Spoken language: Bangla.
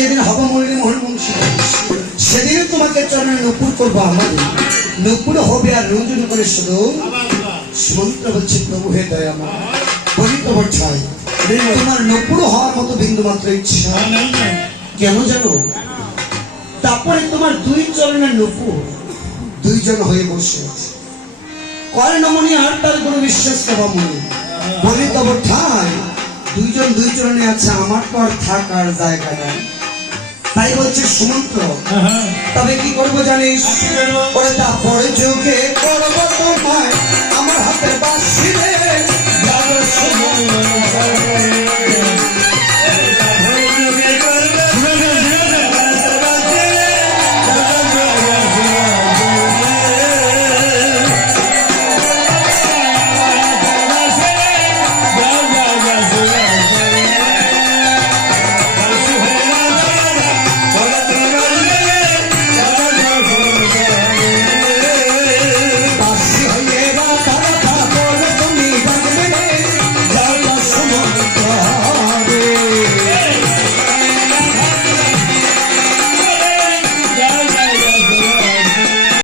যেদিন হব মুরলী মোহন মুন্সি সেদিন তোমাকে চরণে নুপুর করবো আমাদের নুপুর হবে আর রঞ্জন করে শুধু সুমন্ত্র বলছে প্রভু হে দয়াময় বলিত বর্ষায় তোমার নুপুর হওয়ার মতো বিন্দু মাত্র ইচ্ছা কেন জানো তারপরে তোমার দুই চরণের নুপুর দুইজন হয়ে বসে কর্ণমণি আর তার কোনো বিশ্বাস সভামণি বলিত বর্ষায় দুইজন দুই চরণে আছে আমার তো আর থাকার জায়গা নাই তাই বলছে সুমন্ত্র তবে কি করবো জানিস ওরে তারপরে চোখে করবো